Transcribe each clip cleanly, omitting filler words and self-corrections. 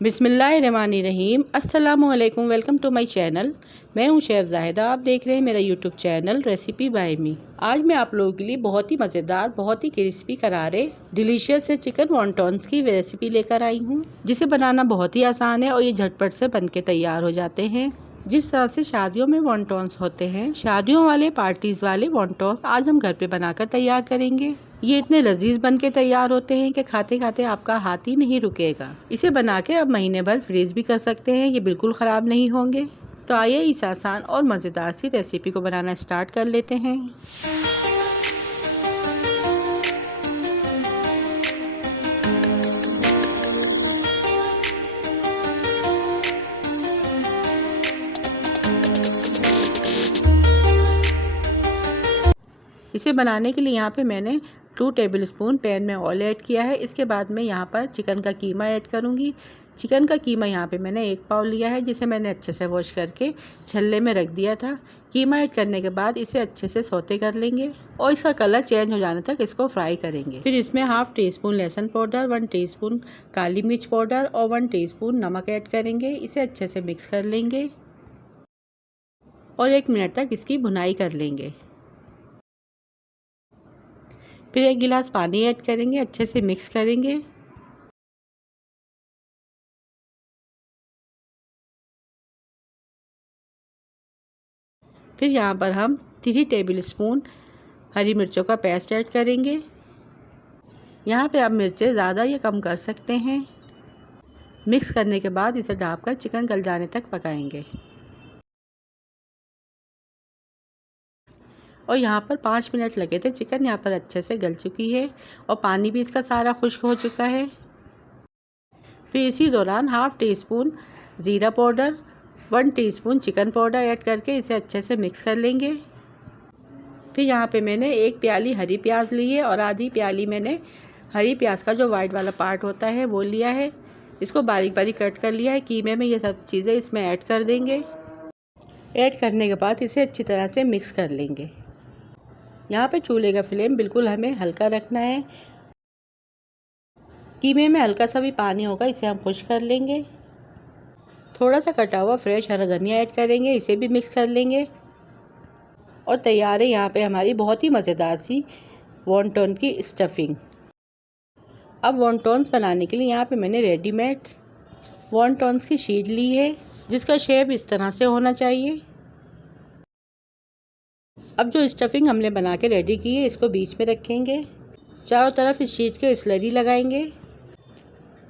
बिस्मिल्लाहिर्रहमानिर्रहीम। अस्सलामुअलैकुम। Welcome to my channel. मैं हूं शेफ़ ज़ाहिदा। आप देख रहे हैं मेरा YouTube channel recipe by me. आज मैं आप लोगों के लिए बहुत ही मज़ेदार, बहुत ही क्रिस्पी करारे डिलीशियस से चिकन वॉन्टॉन्स की रेसिपी लेकर आई हूं, जिसे बनाना बहुत ही आसान है और ये झटपट से बनके तैयार हो जाते हैं। जिस तरह से शादियों में वॉन्टॉन्स होते हैं, शादियों वाले पार्टीज़ वाले वॉन्टॉन्स आज हम घर पे बनाकर तैयार करेंगे। ये इतने लजीज बन के तैयार होते हैं कि खाते खाते आपका हाथ ही नहीं रुकेगा। इसे बना के आप महीने भर फ्रीज भी कर सकते हैं, ये बिल्कुल ख़राब नहीं होंगे। तो आइए इस आसान और मज़ेदार सी रेसिपी को बनाना स्टार्ट कर लेते हैं। इसे बनाने के लिए यहाँ पे मैंने 2 टेबलस्पून पैन में ऑयल ऐड किया है। इसके बाद मैं यहाँ पर चिकन का कीमा ऐड करूँगी। चिकन का कीमा यहाँ पे मैंने 1 पाव लिया है, जिसे मैंने अच्छे से वॉश करके छल्ले में रख दिया था। कीमा ऐड करने के बाद इसे अच्छे से सौते कर लेंगे और इसका कलर चेंज हो जाने तक इसको फ्राई करेंगे। फिर इसमें हाफ़ टी स्पून लहसुन पाउडर, 1 टीस्पून काली मिर्च पाउडर और 1 टीस्पून नमक ऐड करेंगे। इसे अच्छे से मिक्स कर लेंगे और 1 मिनट तक इसकी भुनाई कर लेंगे। फिर 1 गिलास पानी ऐड करेंगे, अच्छे से मिक्स करेंगे। फिर यहाँ पर हम 3 टेबलस्पून हरी मिर्चों का पेस्ट ऐड करेंगे। यहाँ पे आप मिर्चें ज़्यादा या कम कर सकते हैं। मिक्स करने के बाद इसे ढककर चिकन गल जाने तक पकाएंगे। और यहाँ पर 5 मिनट लगे थे। चिकन यहाँ पर अच्छे से गल चुकी है और पानी भी इसका सारा खुश्क हो चुका है। फिर इसी दौरान हाफ़ टी स्पून ज़ीरा powder, 1 teaspoon chicken powder add करके इसे अच्छे से मिक्स कर लेंगे। फिर यहाँ पे मैंने 1 प्याली हरी प्याज ली है और आधी प्याली मैंने हरी प्याज का जो वाइट वाला पार्ट होता है वो लिया है। इसको बारीक बारीक कट कर लिया है। कीमे में ये सब चीज़ें इसमें ऐड कर देंगे। ऐड करने के बाद इसे अच्छी तरह से मिक्स कर लेंगे। यहाँ पे चूल्हे का फ्लेम बिल्कुल हमें हल्का रखना है। कीमे में हल्का सा भी पानी होगा, इसे हम खुश कर लेंगे। थोड़ा सा कटा हुआ फ्रेश हरा धनिया ऐड करेंगे, इसे भी मिक्स कर लेंगे। और तैयार है यहाँ पे हमारी बहुत ही मज़ेदार सी वॉन्टॉन की स्टफिंग। अब वॉन्टॉन्स बनाने के लिए यहाँ पे मैंने रेडीमेड वॉन्टॉन्स की शीट ली है, जिसका शेप इस तरह से होना चाहिए। अब जो स्टफिंग हमने बना के रेडी की है, इसको बीच में रखेंगे। चारों तरफ इस शीट के स्लरी लगाएंगे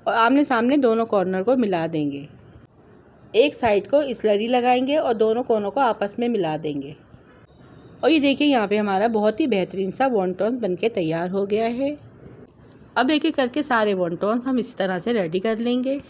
और आमने सामने दोनों कॉर्नर को मिला देंगे। एक साइड को स्लरी लगाएंगे और दोनों कोनों को आपस में मिला देंगे। और ये देखिए यहाँ पे हमारा बहुत ही बेहतरीन सा वॉन्टॉन्स बनके तैयार हो गया है। अब एक एक करके सारे वॉन्टॉन्स हम इस तरह से रेडी कर लेंगे।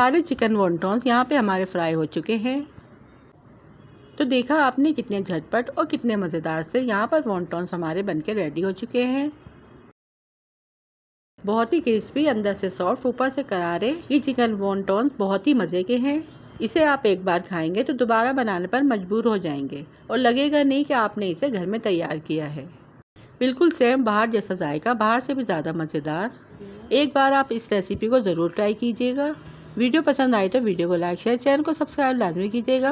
सारे चिकन वॉन्टॉन्स यहाँ पे हमारे फ्राई हो चुके हैं। तो देखा आपने कितने झटपट और कितने मज़ेदार से यहाँ पर वॉन्टॉन्स हमारे बनके रेडी हो चुके हैं। बहुत ही क्रिस्पी, अंदर से सॉफ्ट, ऊपर से करारे। ये चिकन वॉन्टॉन्स बहुत ही मज़े के हैं। इसे आप एक बार खाएंगे तो दोबारा बनाने पर मजबूर हो जाएंगे और लगेगा नहीं कि आपने इसे घर में तैयार किया है। बिल्कुल सेम बाहर जैसा जायका, बाहर से भी ज़्यादा मज़ेदार। एक बार आप इस रेसिपी को ज़रूर ट्राई कीजिएगा। वीडियो पसंद आए तो वीडियो को लाइक शेयर, चैनल को सब्सक्राइब लाजमी कीजिएगा।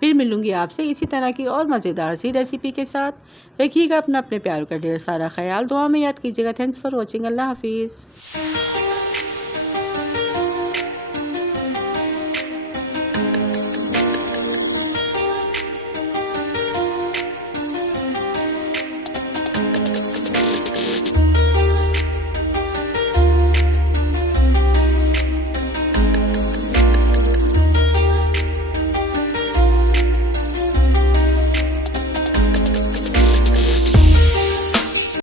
फिर मिलूंगी आपसे इसी तरह की और मज़ेदार सी रेसिपी के साथ। रखिएगा अपने प्यार का ढेर सारा ख्याल, दुआ में याद कीजिएगा। Thanks for watching. अल्लाह हाफिज़।